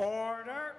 Order.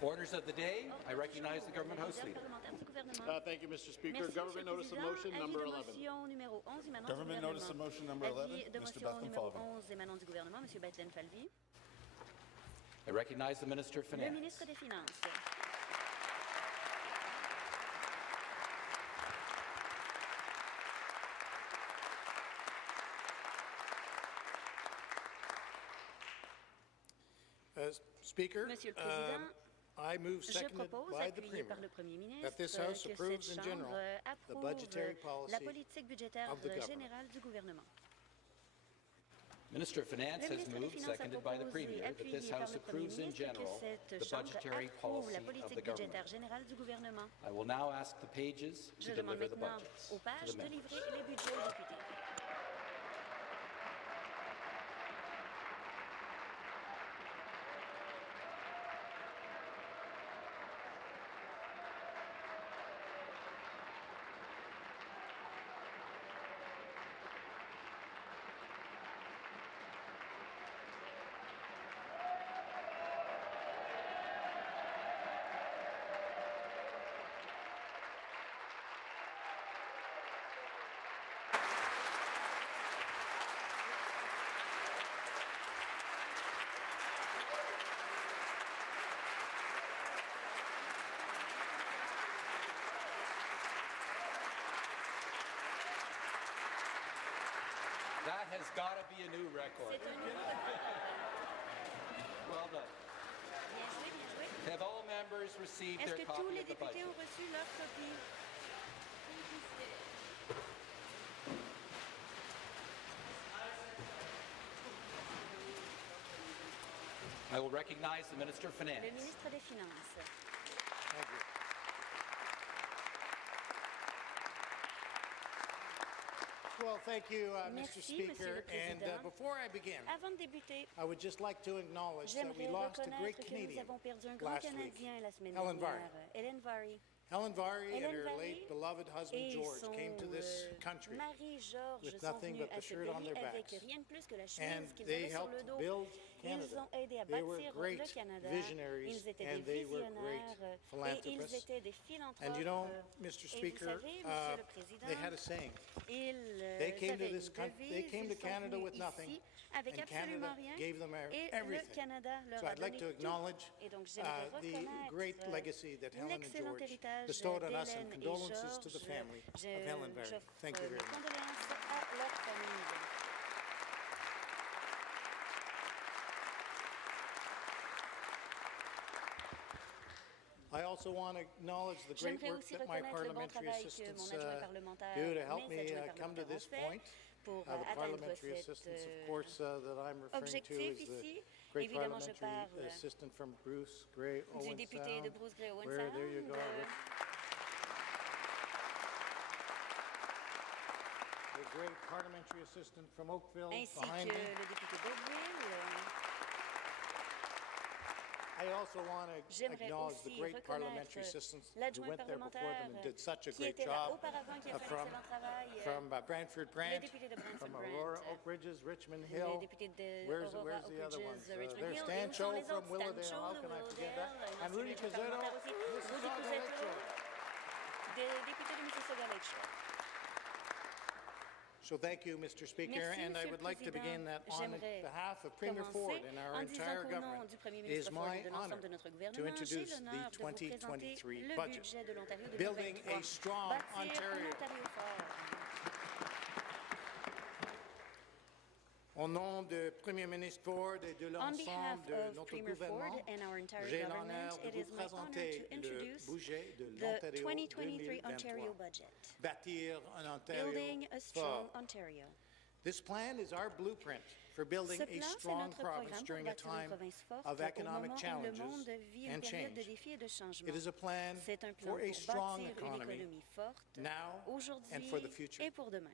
Orders of the day. I recognize the Government House Leader. Thank you, Mr. Speaker. Government notice of motion number 11. Government notice of motion number 11. Mr. Falvey. I recognize the Minister of Le Finance. ministre des Finances. Speaker, Monsieur le Président, I move je seconded propose, by the appuyé Premier, par le Premier ministre, that this House que approves cette in general Chambre the approuve budgetary la policy politique budgétaire of the government. générale du gouvernement. Minister of Finance Le has ministre des moved, Finances a seconded by the proposé, Premier, that appuyé this par House le Premier approves in ministre, que general cette the Chambre budgetary approuve la policy of politique the budgétaire government. générale du gouvernement. I will now ask the pages Je to demande deliver the maintenant budgets aux to pages the de members. livrer les budgets aux députés. That has got to be a new record. C'est un nouveau record. Well done. Bien joué, bien joué. Have all members received Est-ce their que tous copy les of the députés budget? ont reçu leur copie? I will recognize the Minister of Le Finance. ministre des Finances. Thank you. Well, thank you, Mr. Merci, Speaker. Monsieur le And Président. before I begin, Avant de débuter, I would just like to acknowledge that we j'aimerais lost a great reconnaître que nous Canadian avons perdu un grand last week. Canadien la semaine Helen dernière, Varry. Hélène Varry. Helen Varry and Hélène her Varry late beloved husband et George son came to this country mari George with sont nothing venus but à the ce shirt on pays their avec backs. rien de plus que la And chemise qu'ils they avaient sur le helped dos. build Ils Canada. ont aidé à They were bâtir le great Canada. visionaries Ils étaient and des they were great visionnaires et ils philanthropists. étaient des philanthropes. And you know, Mr. Et vous Speaker, savez, Monsieur le Président, they had a saying. ils They came to avaient this une country, devise, they came to ils sont Canada venus with nothing, ici avec and absolument Canada rien, gave them et le everything. Canada leur So a I'd like donné to tout. acknowledge Et donc j'aimerais the reconnaître great legacy that Helen and l'excellent George héritage bestowed on us, and d'Hélène et condolences to the Georges. family of Helen Varry. J'offre Thank you mes very much. condoléances à leur famille. I also want to acknowledge the great J'aimerais work aussi that my reconnaître le bon parliamentary travail que assistants mon adjoint parlementaire, do to help mes me adjoints come to parlementaires ont this fait point. pour The atteindre parliamentary cet assistance, of course, that I'm referring to objectif is the ici. great Évidemment, je parliamentary parle assistant from Bruce Gray du Owen député de Sound. Bruce Gray Owen Where, there you Sound, go. The great parliamentary assistant from Oakville ainsi behind que me. le député d'Oakville. I also want to J'aimerais acknowledge the aussi great reconnaître parliamentary assistants who l'adjoint went there before them parlementaire and did such a qui great était là job auparavant, qui a fait un from, excellent travail. from Brantford Le Branch, député de Brantford from Branch, Aurora, Oak Ridges, Richmond le Hill. député de Where's Aurora, the Oak other Ridges, ones? Richmond There's Hill, Stan et où sont Cho les from autres? Willowdale, Stan Cho, how le can I forget Willowdale, that? And un Rudy ancien député Pizzetto, parlementaire aussi, Rudy Mississauga Pizzetto, Lakeshore. des députés de Mississauga Lakeshore. So thank you, Mr. Speaker, Merci, and I Monsieur would le like to begin Président. that on J'aimerais behalf of Premier Ford commencer and our en disant entire qu'au nom government, du Premier it ministre is Ford et my de l'ensemble honor de notre to gouvernement, j'ai introduce l'honneur the de vous présenter 2023 le budget, budget de l'Ontario building 2023. a strong Bâtir un Ontario. Ontario fort. Au nom de Premier ministre Ford et de On behalf l'ensemble de of notre Premier Ford gouvernement, and our entire j'ai government, l'honneur de it vous is my honor présenter to le introduce budget de the l'Ontario 2023 Ontario 2023. budget, Bâtir un Ontario Building a Strong fort. Ontario. This plan is our blueprint for building Ce a plan, c'est strong notre province programme pour during a bâtir une time province forte of au economic moment où le challenges monde vit une and période de change. défis et de changement. It is a plan C'est un plan for a pour strong bâtir une economy économie forte now aujourd'hui and for the future. et pour demain.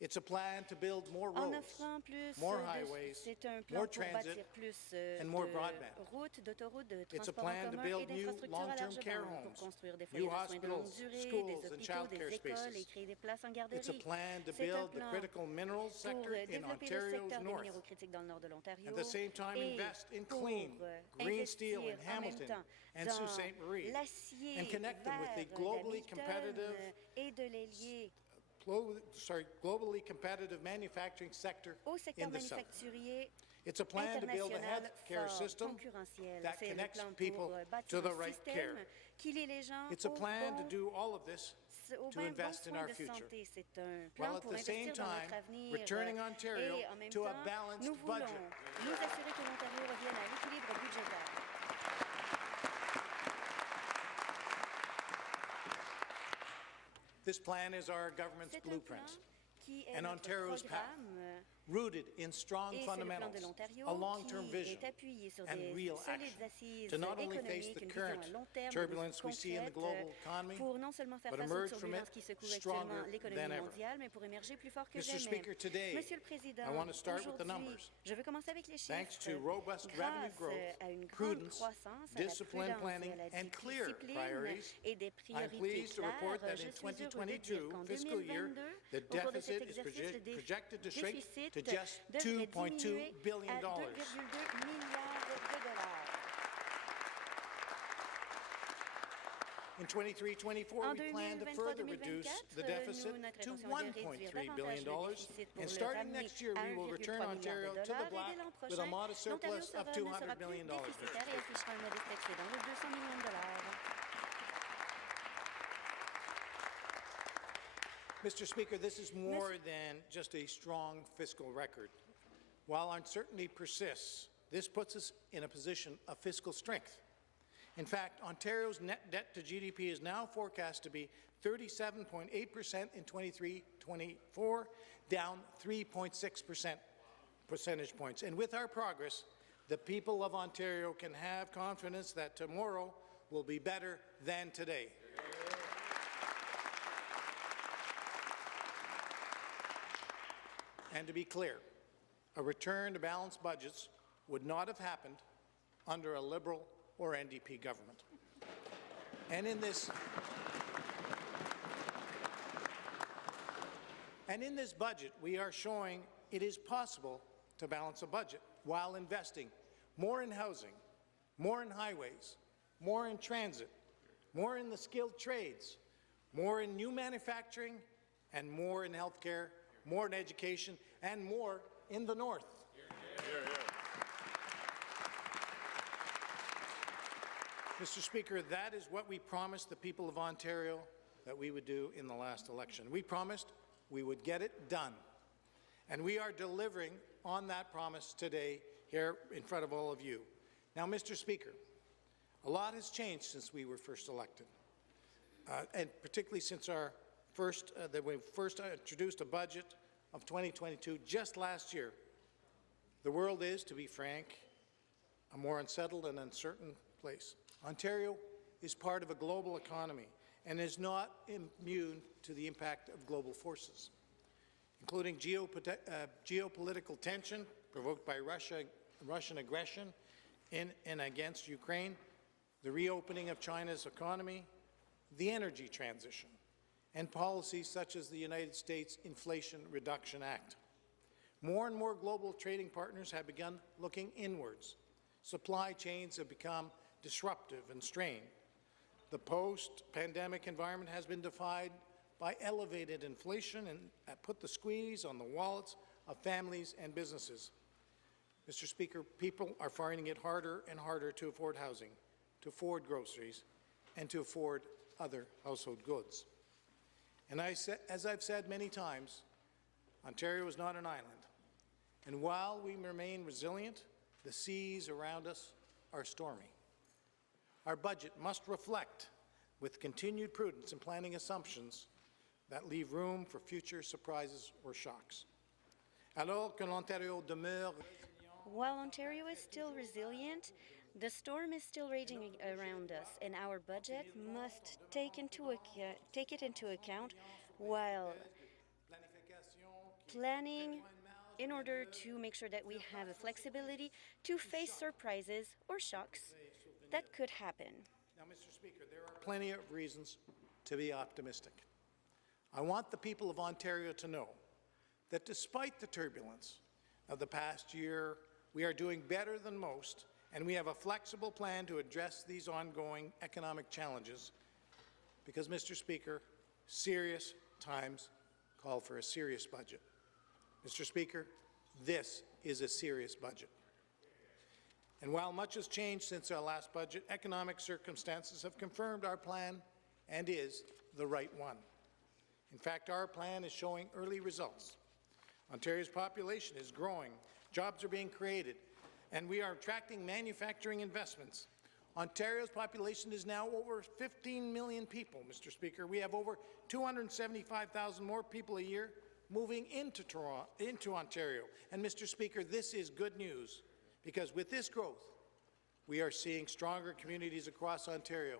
It's a plan to build more En roads, offrant plus more de, highways, c'est un plan more pour transit, bâtir plus and more de broadband. routes, d'autoroutes, de It's a transports en plan to commun et build new d'infrastructures à long-term large care bande pour homes, construire des new foyers de soins de longue hospitals, durée, schools, des and hôpitaux, child des care écoles spaces. et créer des places en It's a garderie. plan to C'est un build the plan critical minerals pour sector in développer le Ontario's secteur des north. minéraux critiques dans le nord de l'Ontario At the same time, et invest in pour clean, green steel in investir en même Hamilton temps and dans Sault Ste. Marie, l'acier and connect them with the vert globally d'Hamilton competitive, et de l'ailier globally competitive manufacturing sector au secteur in the south. manufacturier It's a plan to build a international healthcare fort, system concurrentiel. that C'est le connects plan people pour to bâtir the un right système care. qui lie les gens It's a au plan to bon, do all of this au to bien bon invest in soin our de future, santé. C'est un while plan at pour the same investir dans notre time avenir. returning Ontario Et en même to a temps, balanced nous voulons budget. nous assurer que l'Ontario revienne à l'équilibre budgétaire. This plan is our government's C'est un plan blueprint, qui est and notre Ontario's path, programme. rooted in strong Et c'est le plan de fundamentals, l'Ontario a long-term qui vision, est appuyé sur and des real solides action assises to not only face économiques, the une current vision à long terme, turbulence we concrète, see in the global economy, pour non seulement faire but face aux emerge from turbulences it qui secouent stronger actuellement than l'économie ever. mondiale, mais pour émerger plus fort que Mr. jamais. Speaker, today, Monsieur le Président, I want to start with the aujourd'hui, numbers. je veux commencer avec les chiffres. Thanks to robust revenue Grâce growth, à une grande prudence, croissance, à la discipline prudence planning, et à la and clear discipline priorities, et des I'm priorités pleased to report claires, that je in suis heureux de dire 2022 qu'en fiscal year, 2022, the au cours de cet deficit is exercice, le projected to shrink déficit to just devrait $2.2 diminuer billion. à 2,2 milliards de dollars. In 23-24, En we plan to further reduce 2023-2024, the deficit notre to intention est de réduire $1.3 billion, davantage le déficit pour and le starting ramener next year, à we will 1,3 return milliard Ontario de to the dollars, et black dès l'an with a prochain, modest l'Ontario surplus of ne $200 sera million. plus déficitaire et affichera un modeste excédent de 200 millions de dollars. Mr. Speaker, this is more than just a strong fiscal record. While uncertainty persists, this puts us in a position of fiscal strength. In fact, Ontario's net debt to GDP is now forecast to be 37.8% in 23-24, down 3.6 percentage points. And with our progress, the people of Ontario can have confidence that tomorrow will be better than today. And to be clear, a return to balanced budgets would not have happened under a Liberal or NDP government. And in this budget, we are showing it is possible to balance a budget while investing more in housing, more in highways, more in transit, more in the skilled trades, more in new manufacturing, and more in healthcare, more in education, and more in the north. Mr. Speaker, that is what we promised the people of Ontario that we would do in the last election. We promised we would get it done. And we are delivering on that promise today here in front of all of you. Now, Mr. Speaker, a lot has changed since we were first elected, and particularly since our that we first introduced a budget of 2022 just last year. The world is, to be frank, a more unsettled and uncertain place. Ontario is part of a global economy and is not immune to the impact of global forces, including geopolitical tension provoked by Russian aggression in and against Ukraine, the reopening of China's economy, the energy transition, and policies such as the United States Inflation Reduction Act. More and more global trading partners have begun looking inwards. Supply chains have become disruptive and strained. The post-pandemic environment has been defined by elevated inflation and put the squeeze on the wallets of families and businesses. Mr. Speaker, people are finding it harder and harder to afford housing, to afford groceries, and to afford other household goods. And as I've said many times, Ontario is not an island, And while we remain resilient, the seas around us are stormy. Our budget must reflect, with continued prudence in planning assumptions, that leave room for future surprises or shocks. Alors que l'Ontario demeure While Ontario is still resilient, the storm is still raging around us, and our budget must take it into account while planning in order to make sure that we have a flexibility to face surprises or shocks that could happen. Now, Mr. Speaker, there are plenty of reasons to be optimistic. I want the people of Ontario to know that despite the turbulence of the past year, we are doing better than most, and we have a flexible plan to address these ongoing economic challenges because, Mr. Speaker, serious times call for a serious budget. Mr. Speaker, this is a serious budget. And while much has changed since our last budget, economic circumstances have confirmed our plan and is the right one. In fact, our plan is showing early results. Ontario's population is growing, jobs are being created, and we are attracting manufacturing investments. Ontario's population is now over 15 million people, Mr. Speaker. We have over 275,000 more people a year moving into Ontario. And, Mr. Speaker, this is good news because with this growth, we are seeing stronger communities across Ontario.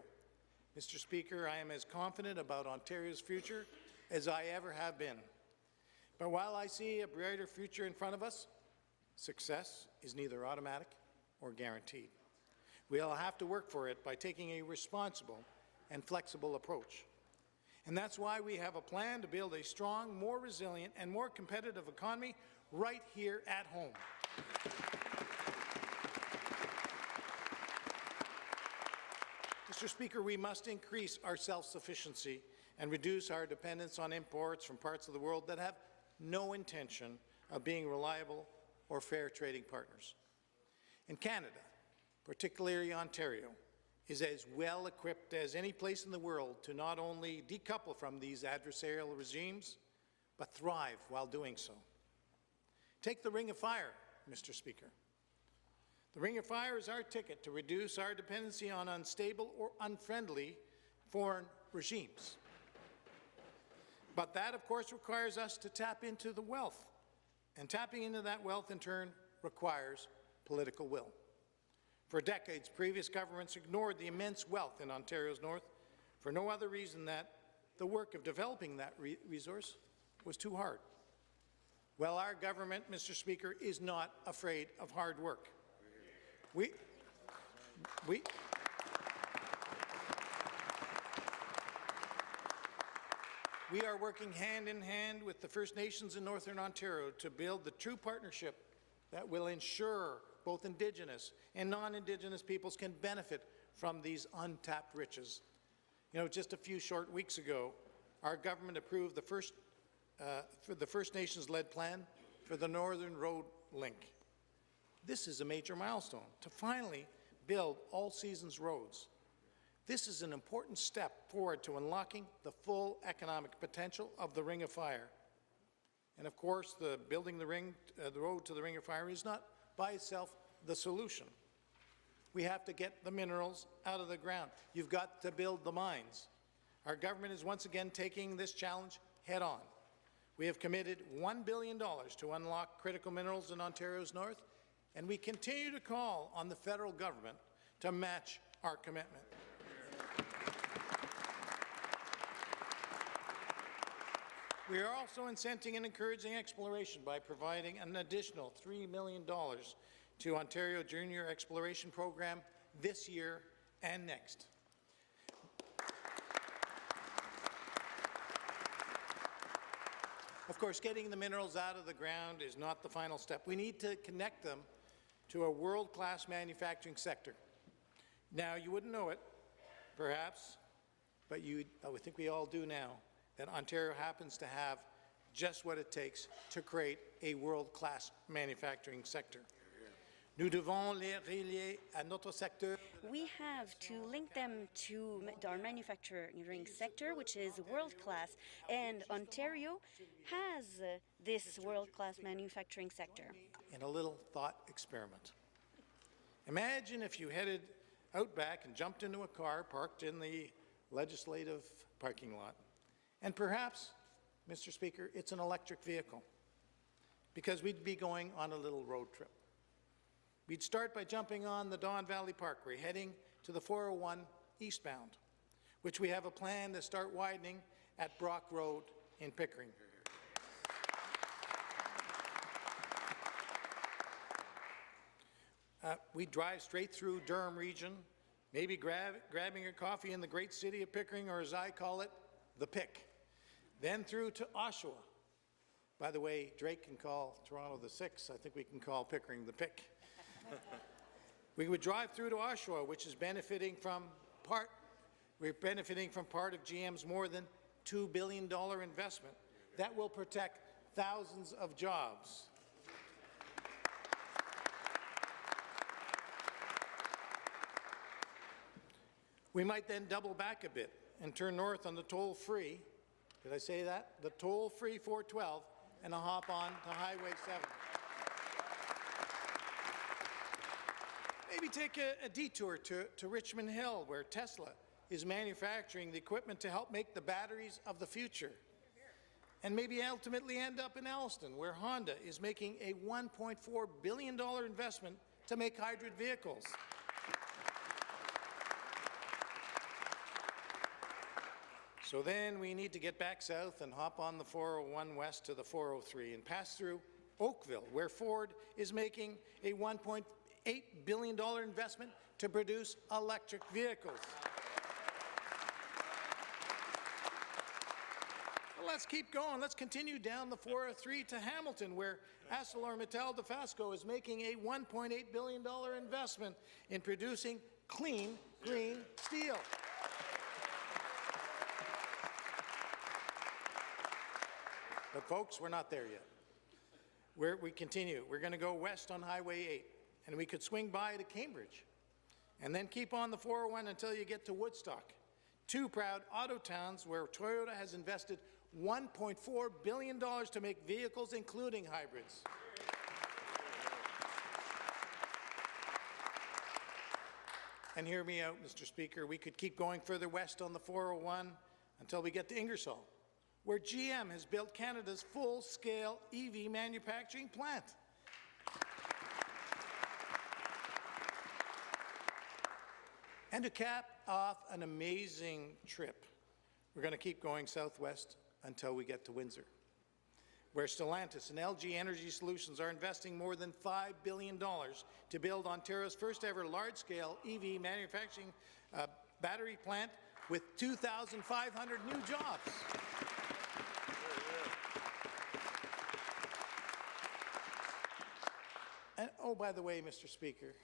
Mr. Speaker, I am as confident about Ontario's future as I ever have been. But while I see a brighter future in front of us, success is neither automatic or guaranteed. We'll have to work for it by taking a responsible and flexible approach. And that's why we have a plan to build a strong, more resilient, and more competitive economy right here at home. Mr. Speaker, we must increase our self-sufficiency and reduce our dependence on imports from parts of the world that have no intention of being reliable or fair trading partners. In Canada, particularly Ontario, is as well equipped as any place in the world to not only decouple from these adversarial regimes, but thrive while doing so. Take the Ring of Fire, Mr. Speaker. The Ring of Fire is our ticket to reduce our dependency on unstable or unfriendly foreign regimes. But that, of course, requires us to tap into the wealth. And tapping into that wealth, in turn, requires political will. For decades, previous governments ignored the immense wealth in Ontario's north for no other reason that the work of developing that resource was too hard. Well, our government, Mr. Speaker, is not afraid of hard work. We are working hand in hand with the First Nations in Northern Ontario to build the true partnership that will ensure both Indigenous and non-Indigenous peoples can benefit from these untapped riches. You know, just a few short weeks ago, our government approved the First Nations-led plan for the Northern Road Link. This is a major milestone to finally build all-seasons roads. This is an important step forward to unlocking the full economic potential of the Ring of Fire. And of course, building the road to the Ring of Fire is not by itself the solution. We have to get the minerals out of the ground. You've got to build the mines. Our government is once again taking this challenge head on. We have committed $1 billion to unlock critical minerals in Ontario's north, and we continue to call on the federal government to match our commitment. We are also incenting and encouraging exploration by providing an additional $3 million to Ontario Junior Exploration Program this year and next. Of course, getting the minerals out of the ground is not the final step. We need to connect them to a world-class manufacturing sector. Now, you wouldn't know it, perhaps, but I think we all do now, that Ontario happens to have just what it takes to create a world-class manufacturing sector. Nous devons les relier à notre secteur. We have to link them to our manufacturing sector, which is world-class, and Ontario has this world-class manufacturing sector. in a little thought experiment. Imagine if you headed out back and jumped into a car parked in the legislative parking lot. And perhaps, Mr. Speaker, it's an electric vehicle, because we'd be going on a little road trip. We'd start by jumping on the Don Valley Parkway, heading to the 401 eastbound, which we have a plan to start widening at Brock Road in Pickering. We drive straight through Durham region, maybe grabbing a coffee in the great city of Pickering, or as I call it, the Pick. Then through to Oshawa. By the way, Drake can call Toronto the Six. I think we can call Pickering the Pick. We would drive through to Oshawa, which is benefiting from part of GM's more than $2 billion investment that will protect thousands of jobs. We might then double back a bit and turn north on the toll-free, did I say that? The toll-free 412, and I'll hop on to Highway 7. Maybe take a detour to Richmond Hill, where Tesla is manufacturing the equipment to help make the batteries of the future. And maybe ultimately end up in Alliston, where Honda is making a $1.4 billion investment to make hybrid vehicles. So then we need to get back south and hop on the 401 west to the 403 and pass through Oakville, where Ford is making a $1.8 billion investment to produce electric vehicles. Well, let's keep going. Let's continue down the 403 to Hamilton, where ArcelorMittal Dofasco is making a $1.8 billion investment in producing clean, green steel. But folks, we're not there yet. We continue. We're going to go west on Highway 8, and we could swing by to Cambridge, and then keep on the 401 until you get to Woodstock, two proud auto towns where Toyota has invested $1.4 billion to make vehicles, including hybrids. And hear me out, Mr. Speaker, we could keep going further west on the 401 until we get to Ingersoll, where GM has built Canada's full-scale EV manufacturing plant. And to cap off an amazing trip, we're going to keep going southwest until we get to Windsor, where Stellantis and LG Energy Solutions are investing more than $5 billion to build Ontario's first-ever large-scale EV manufacturing battery plant with 2,500 new jobs. And, oh, by the way, Mr. Speaker,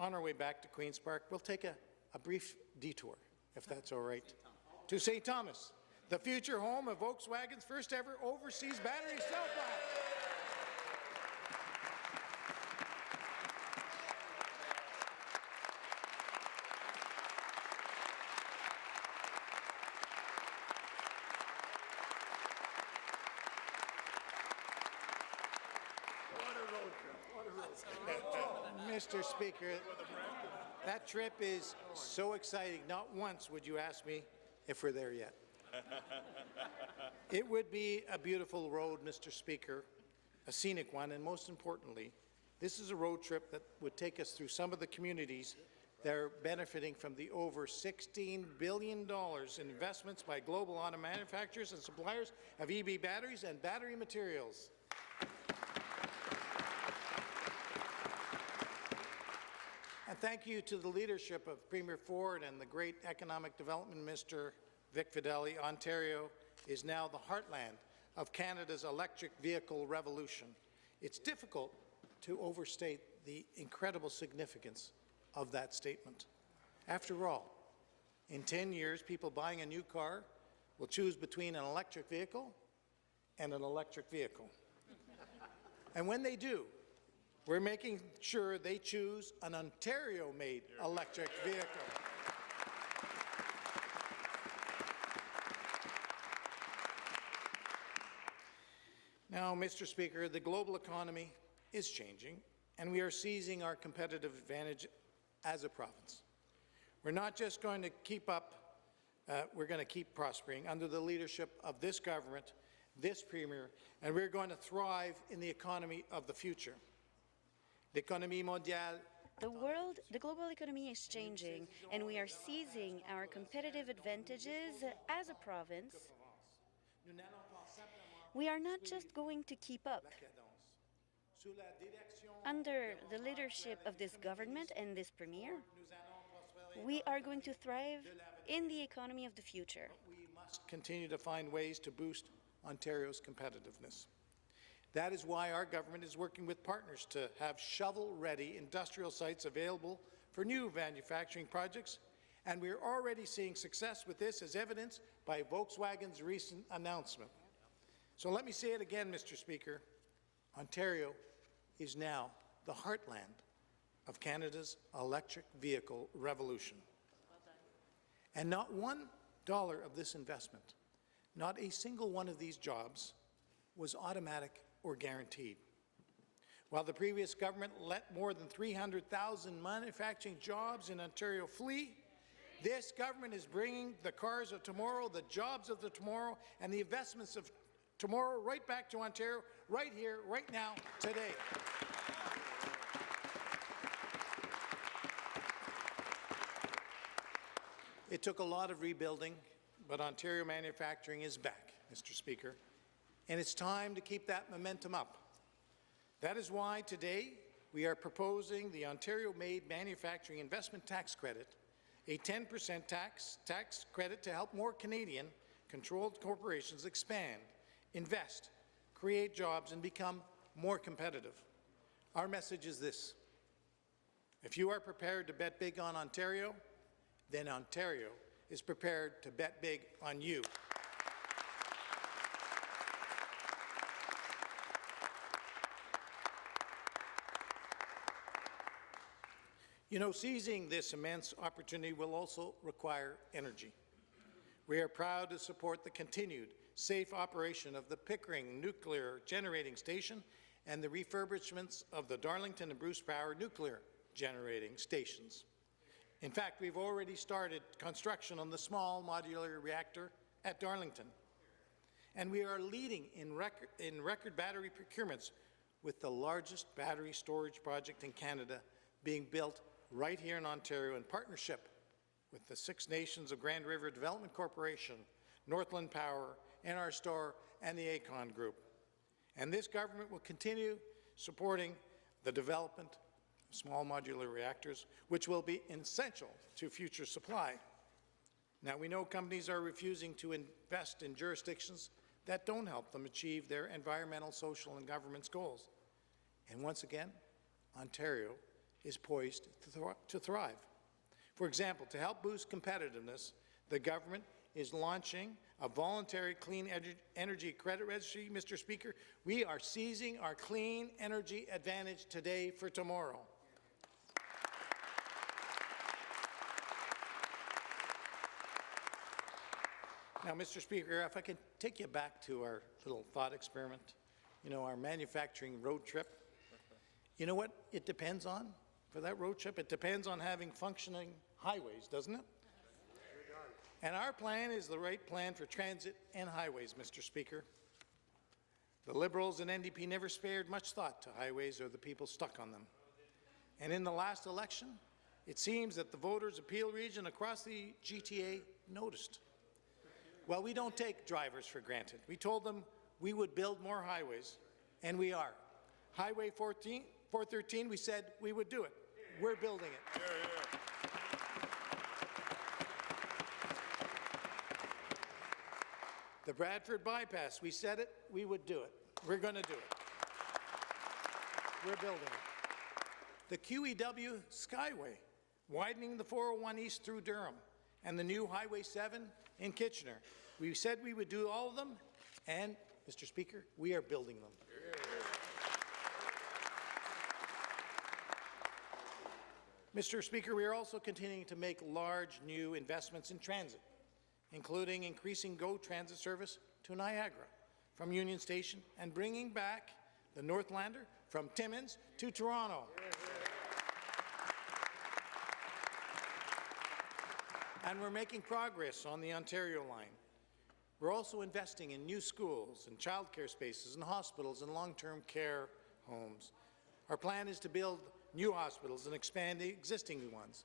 on our way back to Queen's Park, we'll take a brief detour, if that's all right, to St. Thomas, the future home of Volkswagen's first ever overseas battery cell plant. Mr. Speaker, that trip is so exciting. Not once would you ask me if we're there yet. It would be a beautiful road, Mr. Speaker, a scenic one, and most importantly, this is a road trip that would take us through some of the communities that are benefiting from the over $16 billion in investments by global auto manufacturers and suppliers of EV batteries and battery materials. And thank you to the leadership of Premier Ford and the great economic development Mr. Vic Fideli. Ontario is now the heartland of Canada's electric vehicle revolution. It's difficult to overstate the incredible significance of that statement. After all, in 10 years, people buying a new car will choose between an electric vehicle and an electric vehicle. And when they do, we're making sure they choose an Ontario-made electric vehicle. Now, Mr. Speaker, the global economy is changing, and we are seizing our competitive advantage as a province. We're not just going to keep up, we're going to keep prospering under the leadership of this government, this Premier, and we're going to thrive in the economy of the future. L'économie mondiale. The global economy is changing, and we are seizing our competitive advantages as a province. We are not just going to keep up. Under the leadership of this government and this Premier, we are going to thrive in the economy of the future. We must continue to find ways to boost Ontario's competitiveness. That is why our government is working with partners to have shovel-ready industrial sites available for new manufacturing projects, and we are already seeing success with this, as evidenced by Volkswagen's recent announcement. So let me say it again, Mr. Speaker. Ontario is now the heartland of Canada's electric vehicle revolution. And not $1 of this investment, not a single one of these jobs, was automatic or guaranteed. While the previous government let more than 300,000 manufacturing jobs in Ontario flee, this government is bringing the cars of tomorrow, the jobs of the tomorrow, and the investments of tomorrow right back to Ontario, right here, right now, today. It took a lot of rebuilding, but Ontario manufacturing is back, Mr. Speaker, and it's time to keep that momentum up. That is why today we are proposing the Ontario-made Manufacturing Investment Tax Credit, a 10% tax credit to help more Canadian-controlled corporations expand, invest, create jobs, and become more competitive. Our message is this: if you are prepared to bet big on Ontario, then Ontario is prepared to bet big on you. You know, seizing this immense opportunity will also require energy. We are proud to support the continued safe operation of the Pickering Nuclear Generating Station and the refurbishments of the Darlington and Bruce Power Nuclear Generating Stations. In fact, we've already started construction on the small modular reactor at Darlington. And we are leading in record battery procurements, with the largest battery storage project in Canada being built right here in Ontario in partnership with the Six Nations of Grand River Development Corporation, Northland Power, NR and the Aecon Group. And this government will continue supporting the development of small modular reactors, which will be essential to future supply. Now, we know companies are refusing to invest in jurisdictions that don't help them achieve their environmental, social, and governance goals. And once again, Ontario is poised to thrive. For example, to help boost competitiveness, the government is launching a voluntary clean energy credit registry. Mr. Speaker, we are seizing our clean energy advantage today for tomorrow. Now, Mr. Speaker, if I could take you back to our little thought experiment, you know, our manufacturing road trip. You know what it depends on for that road trip? It depends on having functioning highways, doesn't it? And our plan is the right plan for transit and highways, Mr. Speaker. The Liberals and NDP never spared much thought to highways or the people stuck on them. And in the last election, it seems that the voters' appeal region across the GTA noticed. Well, we don't take drivers for granted. We told them we would build more highways, and we are. Highway 413, we said we would do it. We're building it. The Bradford bypass, we said it, we would do it. We're going to do it. We're building it. The QEW Skyway, widening the 401 East through Durham, and the new Highway 7 in Kitchener. We said we would do all of them, and, Mr. Speaker, we are building them. Mr. Speaker, we are also continuing to make large new investments in transit, including increasing GO Transit service to Niagara from Union Station and bringing back the Northlander from Timmins to Toronto. And we're making progress on the Ontario line. We're also investing in new schools and childcare spaces and hospitals and long-term care homes. Our plan is to build new hospitals and expand the existing ones.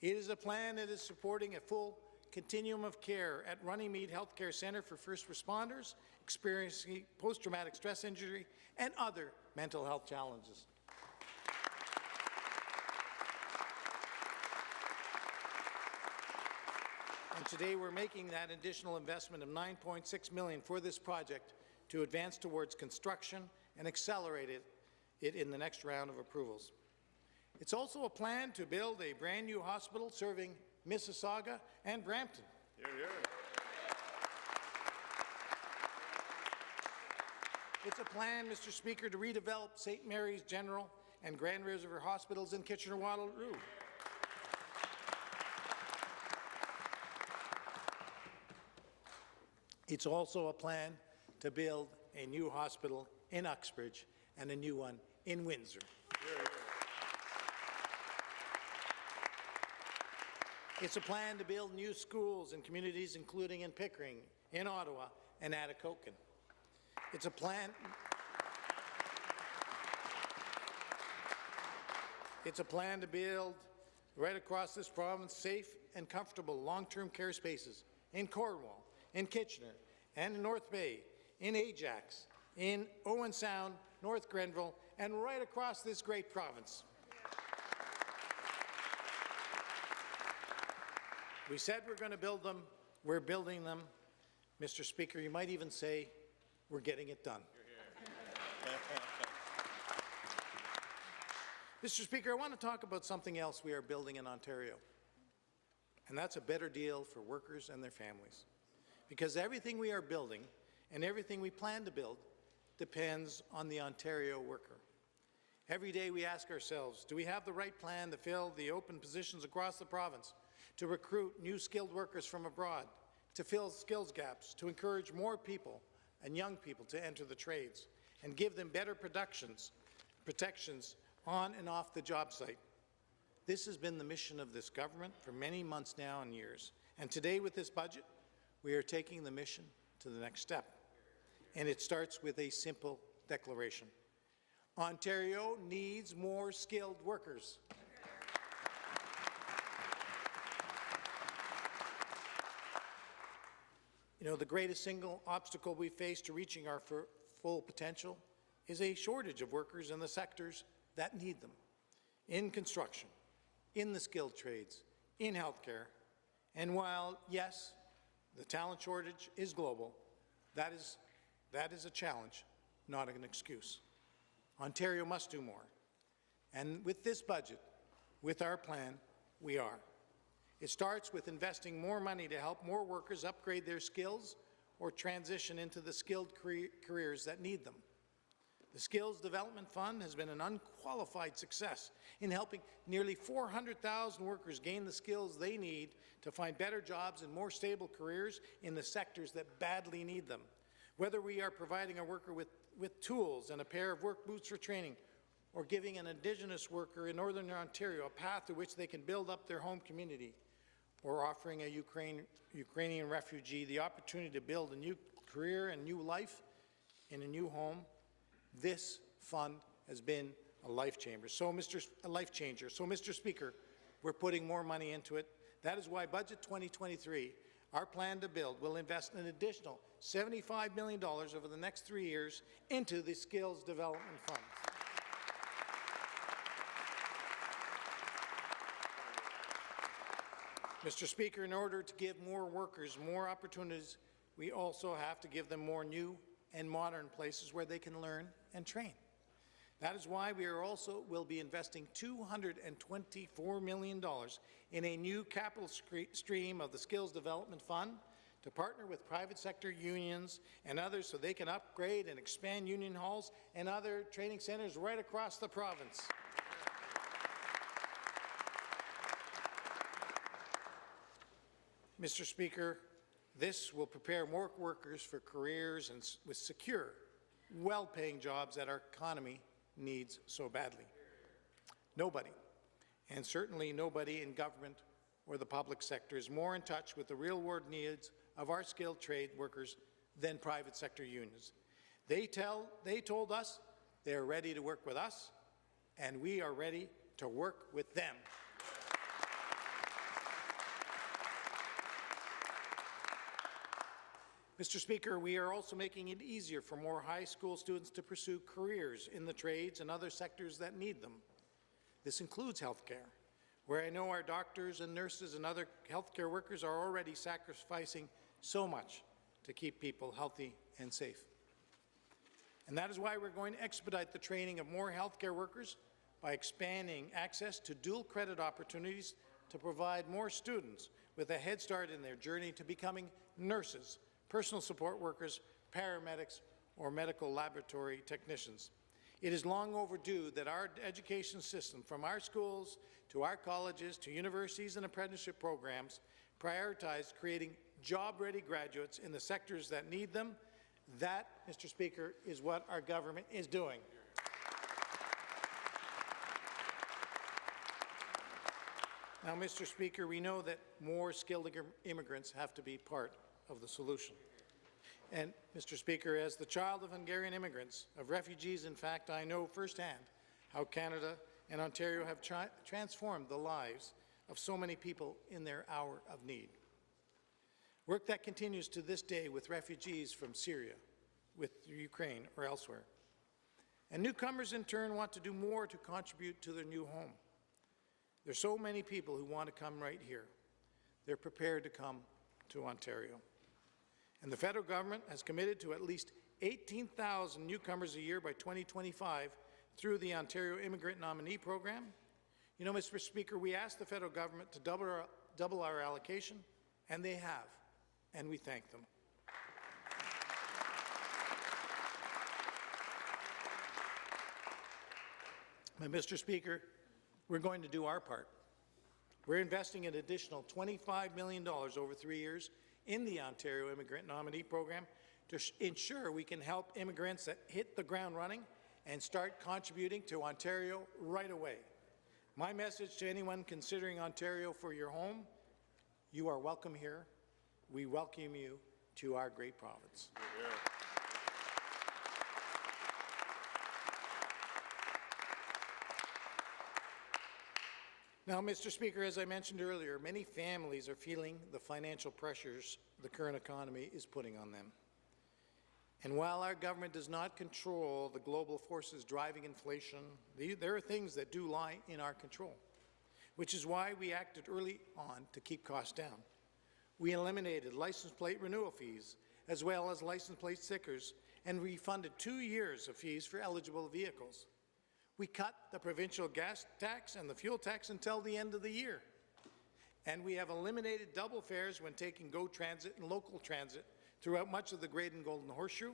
It is a plan that is supporting a full continuum of care at Runnymede Healthcare Centre for first responders experiencing post-traumatic stress injury and other mental health challenges. And today we're making that additional investment of $9.6 million for this project to advance towards construction and accelerate it in the next round of approvals. It's also a plan to build a brand new hospital serving Mississauga and Brampton. It's a plan, Mr. Speaker, to redevelop St. Mary's General and Grand River Hospitals in Kitchener-Waterloo. It's also a plan to build a new hospital in Uxbridge and a new one in Windsor. It's a plan to build new schools in communities including in Pickering, in Ottawa, and Atikokan. It's a plan to build right across this province safe and comfortable long-term care spaces in Cornwall, in Kitchener, and in North Bay, in Ajax, in Owen Sound, North Grenville, and right across this great province. We said we're going to build them. We're building them. Mr. Speaker, you might even say we're getting it done. Mr. Speaker, I want to talk about something else we are building in Ontario, and that's a better deal for workers and their families. Because everything we are building and everything we plan to build depends on the Ontario worker. Every day we ask ourselves, do we have the right plan to fill the open positions across the province, to recruit new skilled workers from abroad, to fill skills gaps, to encourage more people and young people to enter the trades, and give them better protections on and off the job site? This has been the mission of this government for many months now and years. And today with this budget, we are taking the mission to the next step. And it starts with a simple declaration. Ontario needs more skilled workers. You know, the greatest single obstacle we face to reaching our full potential is a shortage of workers in the sectors that need them. In construction, in the skilled trades, in healthcare. And while, yes, the talent shortage is global, that is a challenge, not an excuse. Ontario must do more. And with this budget, with our plan, we are. It starts with investing more money to help more workers upgrade their skills or transition into the skilled careers that need them. The Skills Development Fund has been an unqualified success in helping nearly 400,000 workers gain the skills they need to find better jobs and more stable careers in the sectors that badly need them. Whether we are providing a worker with tools and a pair of work boots for training, or giving an Indigenous worker in Northern Ontario a path to which they can build up their home community, or offering a Ukrainian refugee the opportunity to build a new career and new life in a new home, this fund has been a life changer. So, Mr. Speaker, we're putting more money into it. That is why Budget 2023, our plan to build, will invest an additional $75 million over the next 3 years into the Skills Development Fund. Mr. Speaker, in order to give more workers more opportunities, we also have to give them more new and modern places where they can learn and train. That is why we will be investing $224 million in a new capital stream of the Skills Development Fund to partner with private sector unions and others so they can upgrade and expand union halls and other training centres right across the province. Mr. Speaker, this will prepare more workers for careers and with secure, well-paying jobs that our economy needs so badly. Nobody, and certainly nobody in government or the public sector, is more in touch with the real-world needs of our skilled trade workers than private sector unions. They told us they are ready to work with us, and we are ready to work with them. Mr. Speaker, we are also making it easier for more high school students to pursue careers in the trades and other sectors that need them. This includes healthcare, where I know our doctors and nurses and other healthcare workers are already sacrificing so much to keep people healthy and safe. And that is why we're going to expedite the training of more healthcare workers by expanding access to dual credit opportunities to provide more students with a head start in their journey to becoming nurses, personal support workers, paramedics, or medical laboratory technicians. It is long overdue that our education system, from our schools to our colleges to universities and apprenticeship programs, prioritize creating job-ready graduates in the sectors that need them. That, Mr. Speaker, is what our government is doing. Now, Mr. Speaker, we know that more skilled immigrants have to be part of the solution. And, Mr. Speaker, as the child of Hungarian immigrants, of refugees, in fact, I know firsthand how Canada and Ontario have transformed the lives of so many people in their hour of need. Work that continues to this day with refugees from Syria, with Ukraine, or elsewhere. And newcomers, in turn, want to do more to contribute to their new home. There's so many people who want to come right here. They're prepared to come to Ontario. And the federal government has committed to at least 18,000 newcomers a year by 2025 through the Ontario Immigrant Nominee Program. You know, Mr. Speaker, we asked the federal government to double our allocation, and they have, and we thank them. But, Mr. Speaker, we're going to do our part. We're investing an additional $25 million over 3 years in the Ontario Immigrant Nominee Program to ensure we can help immigrants that hit the ground running and start contributing to Ontario right away. My message to anyone considering Ontario for your home: you are welcome here. We welcome you to our great province. Now, Mr. Speaker, as I mentioned earlier, many families are feeling the financial pressures the current economy is putting on them. And while our government does not control the global forces driving inflation, there are things that do lie in our control, which is why we acted early on to keep costs down. We eliminated license plate renewal fees, as well as license plate stickers, and refunded 2 years of fees for eligible vehicles. We cut the provincial gas tax and the fuel tax until the end of the year. And we have eliminated double fares when taking GO Transit and local transit throughout much of the Great and Golden Horseshoe.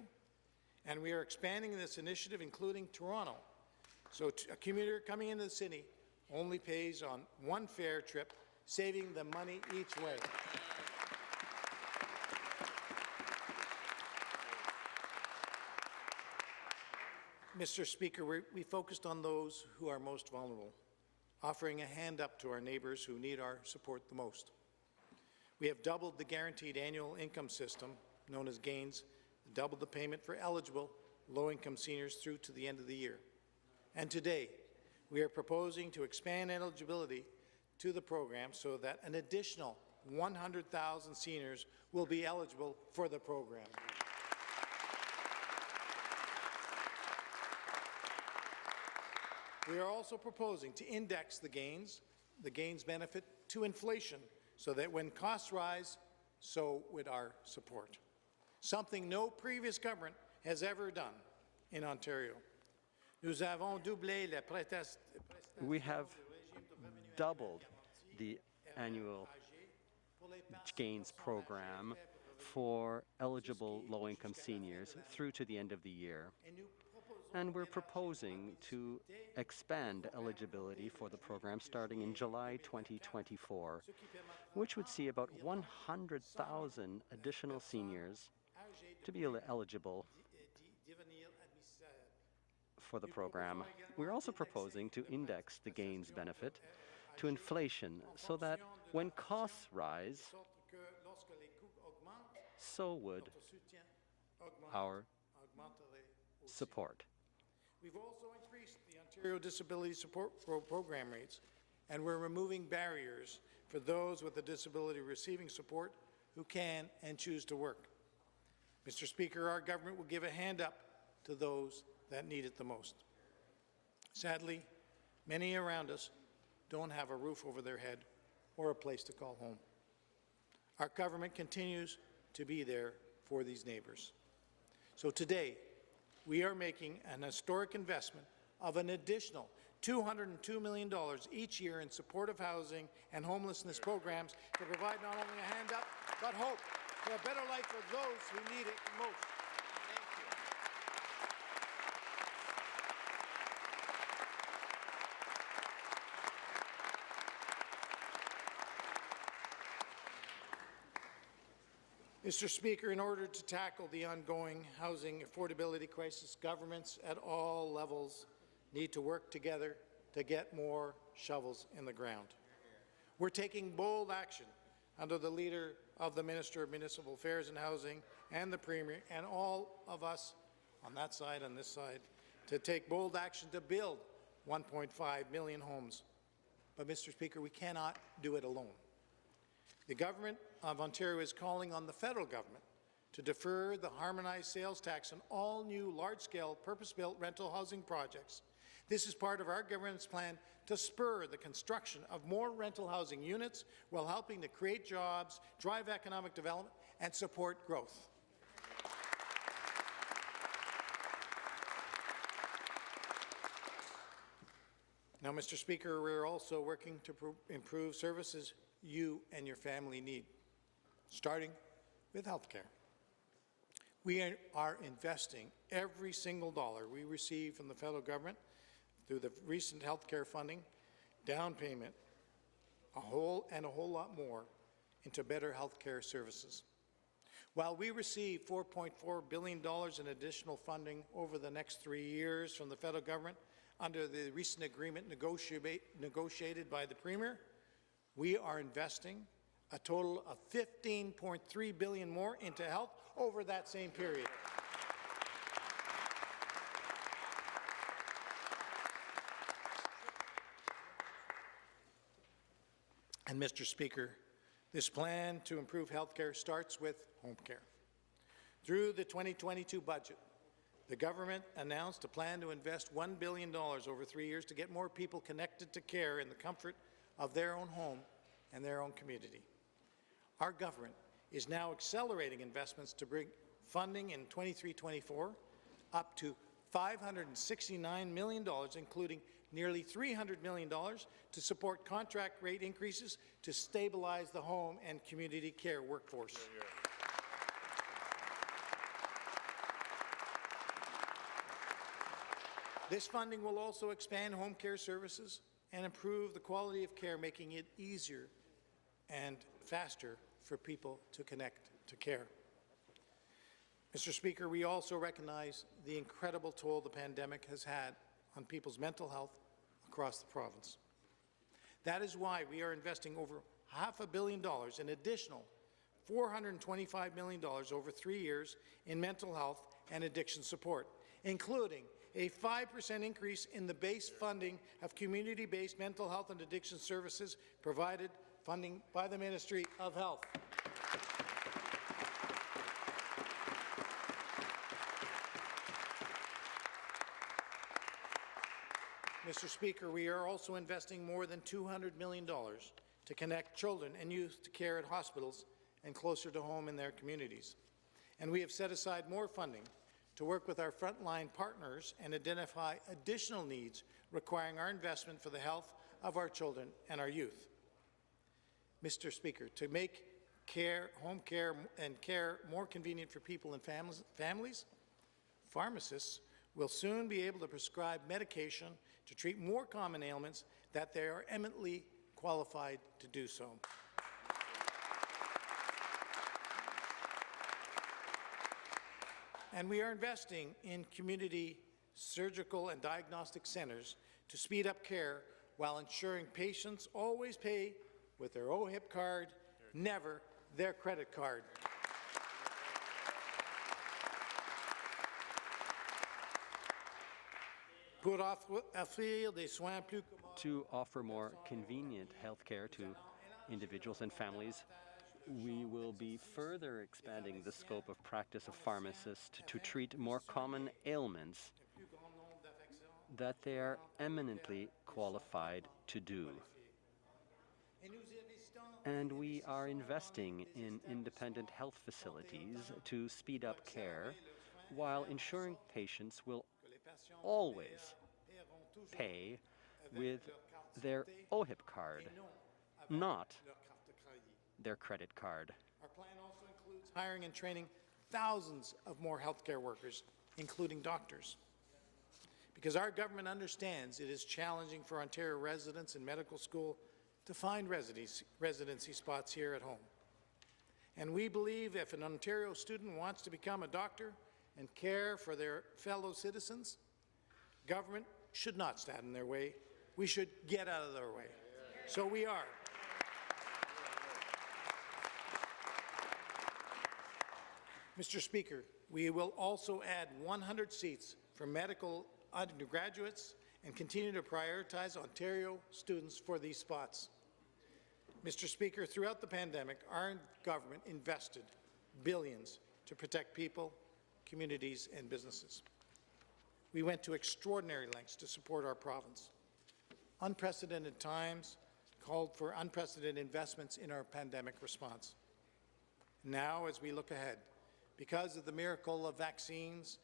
And we are expanding this initiative, including Toronto. So a commuter coming into the city only pays on one fare trip, saving them money each way. Mr. Speaker, we focused on those who are most vulnerable, offering a hand up to our neighbours who need our support the most. We have doubled the guaranteed annual income system, known as GAINS, doubled the payment for eligible low-income seniors through to the end of the year. And today, we are proposing to expand eligibility to the program so that an additional 100,000 seniors will be eligible for the program. We are also proposing to index the GAINS benefit to inflation, so that when costs rise, so would our support. Something no previous government has ever done in Ontario. We have doubled the annual GAINS program for eligible low-income seniors through to the end of the year. And we're proposing to expand eligibility for the program starting in July 2024, which would see about 100,000 additional seniors to be eligible for the program. We're also proposing to index the gains benefit to inflation so that when costs rise, so would our support. We've also increased the Ontario Disability Support Program rates, and we're removing barriers for those with a disability receiving support who can and choose to work. Mr. Speaker, our government will give a hand up to those that need it the most. Sadly, many around us don't have a roof over their head or a place to call home. Our government continues to be there for these neighbours. So today, we are making an historic investment of an additional $202 million each year in supportive housing and homelessness programs to provide not only a hand up, but hope for a better life for those who need it most. Mr. Speaker, in order to tackle the ongoing housing affordability crisis, governments at all levels need to work together to get more shovels in the ground. We're taking bold action under the leader of the Minister of Municipal Affairs and Housing and the Premier and all of us on that side and this side to take bold action to build 1.5 million homes. But, Mr. Speaker, we cannot do it alone. The Government of Ontario is calling on the federal government to defer the harmonized sales tax on all new large-scale purpose-built rental housing projects. This is part of our government's plan to spur the construction of more rental housing units while helping to create jobs, drive economic development, and support growth. Now, Mr. Speaker, we're also working to improve services you and your family need, starting with health care. We are investing every single dollar we receive from the federal government through the recent health care funding, down payment, a whole lot more into better health care services. While we receive $4.4 billion in additional funding over the next 3 years from the federal government under the recent agreement negotiated by the Premier, we are investing a total of $15.3 billion more into health over that same period. And, Mr. Speaker, this plan to improve health care starts with home care. Through the 2022 budget, the government announced a plan to invest $1 billion over 3 years to get more people connected to care in the comfort of their own home and their own community. Our government is now accelerating investments to bring funding in 23-24 up to $569 million, including nearly $300 million to support contract rate increases to stabilize the home and community care workforce. This funding will also expand home care services and improve the quality of care, making it easier and faster for people to connect to care. Mr. Speaker, we also recognize the incredible toll the pandemic has had on people's mental health across the province. That is why we are investing over $500 million in additional $425 million over 3 years in mental health and addiction support, including a 5% increase in the base funding of community-based mental health and addiction services provided funding by the Ministry of Health. Mr. Speaker, we are also investing more than $200 million to connect children and youth to care at hospitals and closer to home in their communities. And we have set aside more funding to work with our frontline partners and identify additional needs requiring our investment for the health of our children and our youth. Mr. Speaker, to make home care and care more convenient for people and families, pharmacists will soon be able to prescribe medication to treat more common ailments that they are eminently qualified to do so. And we are investing in community surgical and diagnostic centres to speed up care while ensuring patients always pay with their OHIP card, never their credit card. To offer more convenient health care to individuals and families, we will be further expanding the scope of practice of pharmacists to treat more common ailments that they are eminently qualified to do. And we are investing in independent health facilities to speed up care while ensuring patients will always pay with their OHIP card, not their credit card. Our plan also includes hiring and training thousands of more healthcare workers, including doctors. Because our government understands it is challenging for Ontario residents in medical school to find residency spots here at home. And we believe if an Ontario student wants to become a doctor and care for their fellow citizens, government should not stand in their way. We should get out of their way. So we are. Mr. Speaker, we will also add 100 seats for medical undergraduates and continue to prioritize Ontario students for these spots. Mr. Speaker, throughout the pandemic, our government invested billions to protect people, communities, and businesses. We went to extraordinary lengths to support our province. Unprecedented times called for unprecedented investments in our pandemic response. Now, as we look ahead, because of the miracle of vaccines,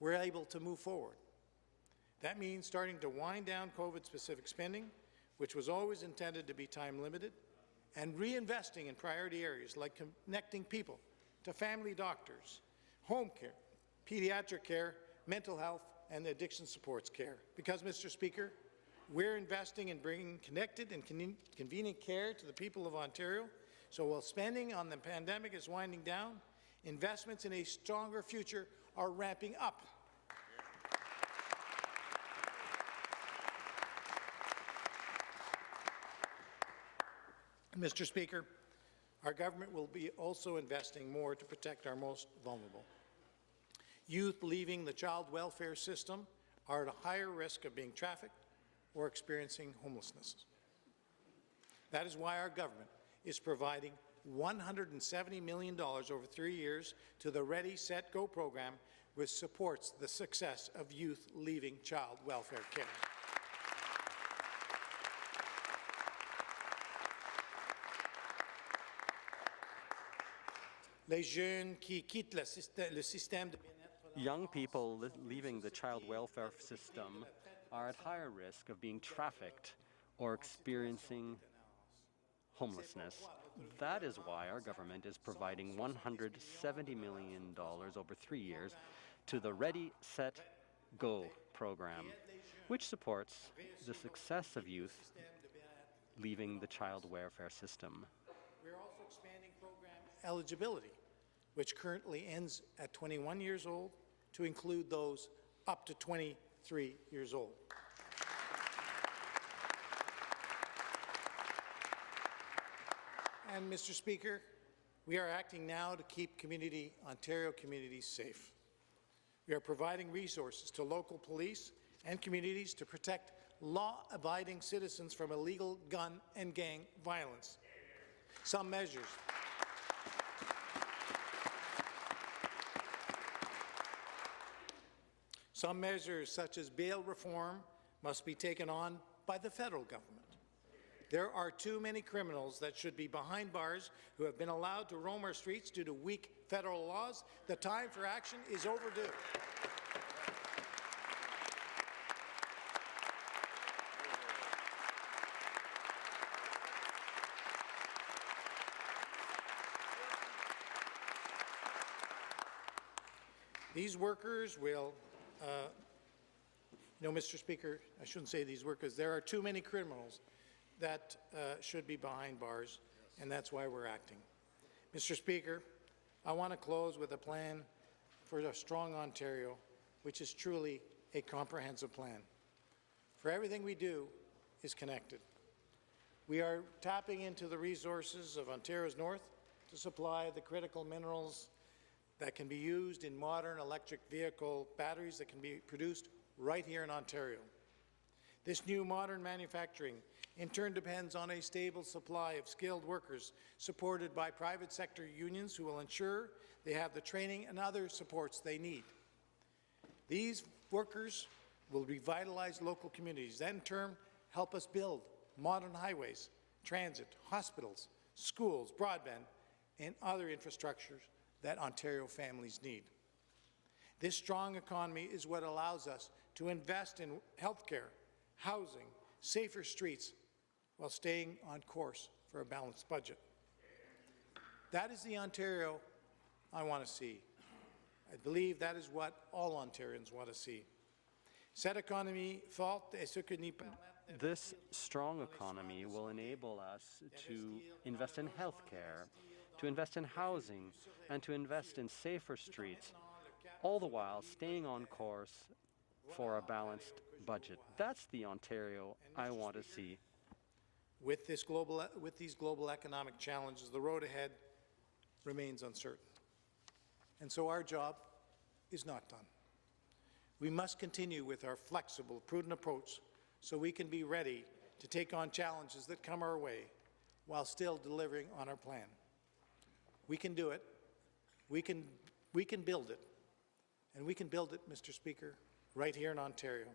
we're able to move forward. That means starting to wind down COVID-specific spending, which was always intended to be time-limited, and reinvesting in priority areas like connecting people to family doctors, home care, pediatric care, mental health, and addiction supports care. Because, Mr. Speaker, we're investing in bringing connected and convenient care to the people of Ontario. So while spending on the pandemic is winding down, investments in a stronger future are ramping up. Mr. Speaker, our government will be also investing more to protect our most vulnerable. Youth leaving the child welfare system are at a higher risk of being trafficked or experiencing homelessness. That is why our government is providing $170 million over 3 years to the Ready, Set, Go program, which supports the success of youth leaving child welfare care. Les jeunes qui quittent le système de bien-être. Young people leaving the child welfare system are at higher risk of being trafficked or experiencing homelessness. That is why our government is providing $170 million over 3 years to the Ready, Set, Go program, which supports the success of youth leaving the child welfare system. We're also expanding program eligibility, which currently ends at 21 years old, to include those up to 23 years old. And, Mr. Speaker, we are acting now to keep Ontario communities safe. We are providing resources to local police and communities to protect law-abiding citizens from illegal gun and gang violence. Some measures such as bail reform must be taken on by the federal government. There are too many criminals that should be behind bars who have been allowed to roam our streets due to weak federal laws. The time for action is overdue. These workers will, Mr. Speaker, I shouldn't say these workers. There are too many criminals that should be behind bars, and that's why we're acting. Mr. Speaker, I want to close with a plan for a strong Ontario, which is truly a comprehensive plan. For everything we do is connected. We are tapping into the resources of Ontario's north to supply the critical minerals that can be used in modern electric vehicle batteries that can be produced right here in Ontario. This new modern manufacturing in turn depends on a stable supply of skilled workers supported by private sector unions who will ensure they have the training and other supports they need. These workers will revitalize local communities, that in turn help us build modern highways, transit, hospitals, schools, broadband, and other infrastructures that Ontario families need. This strong economy is what allows us to invest in healthcare, housing, safer streets, while staying on course for a balanced budget. That is the Ontario I want to see. I believe that is what all Ontarians want to see. Cette économie forte est ce que nous permet. This strong economy will enable us to invest in healthcare, to invest in housing, and to invest in safer streets, all the while staying on course for a balanced budget. That's the Ontario I want to see. With these global economic challenges, the road ahead remains uncertain. And so our job is not done. We must continue with our flexible, prudent approach so we can be ready to take on challenges that come our way while still delivering on our plan. We can do it. We can build it. And we can build it, Mr. Speaker, right here in Ontario.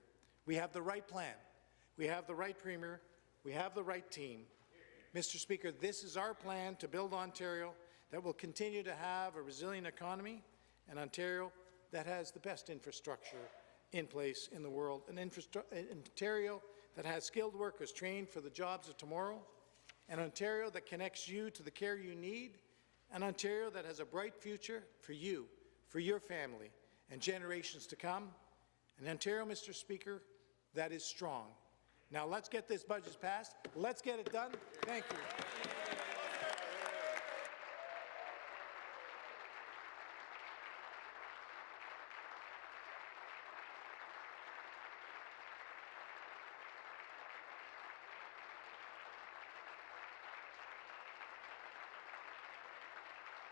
We have the right plan. We have the right Premier. We have the right team. Mr. Speaker, this is our plan to build Ontario that will continue to have a resilient economy, and Ontario that has the best infrastructure in place in the world, an Ontario that has skilled workers trained for the jobs of tomorrow, an Ontario that connects you to the care you need, an Ontario that has a bright future for you, for your family, and generations to come, an Ontario, Mr. Speaker, that is strong. Now let's get this budget passed. Let's get it done. Thank you.